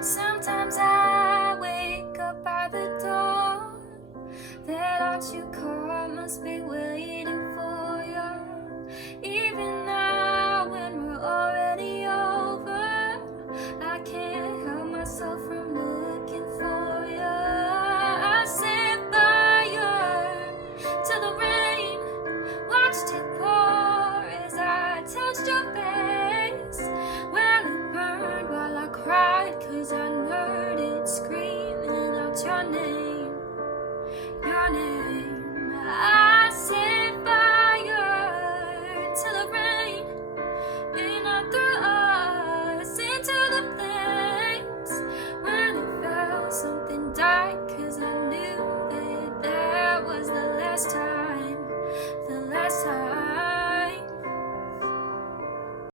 Sometimes I wake up by the door. That heart you call must be waiting